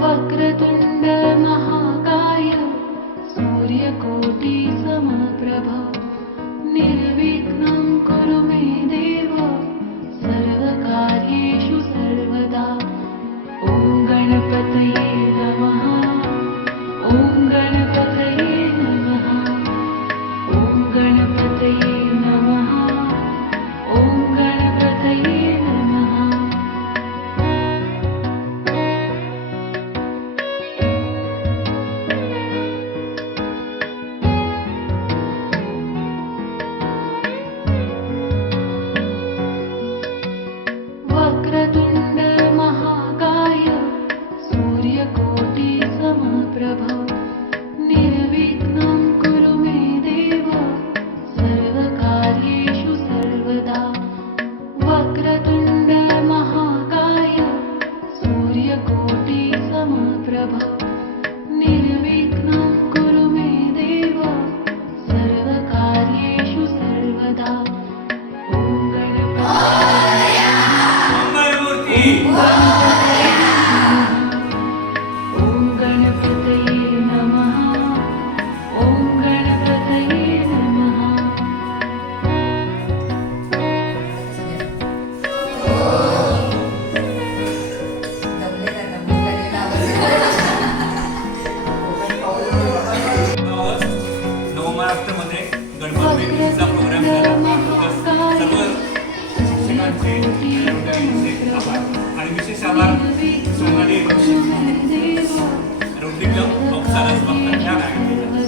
वक्रतुंड महाकाय सूर्यकोटि समप्रभ निर्विघ्नं कुरु मे देव सर्वकार्येषु सर्वदा। ॐ गणपतये नमः। ॐ गणपतये नमः। ॐ गणपतये नमः। ॐ गणपतये नमः। वक्रतुंड महाकाय सूर्यकोटि समप्रभ निर्विघ्नं कुरु मे देव सर्वकार्येषु सर्वदा। वक्रतुंड महाकाय सूर्यकोटि समप्रभ निर्विघ्नं कुरु मे देव सर्वकार्येषु सर्वदा। ॐ गणपतये नमः। ॐ गणपतये नमः। नवमहाराष्ट्रामध्ये गणपतीचा प्रोग्राम झाला. सर्व शिक्षकांचे आभार आणि विशेष आभार सोनाली रौद्रिकम अप्सरा बघतात ह्या गायकांचे.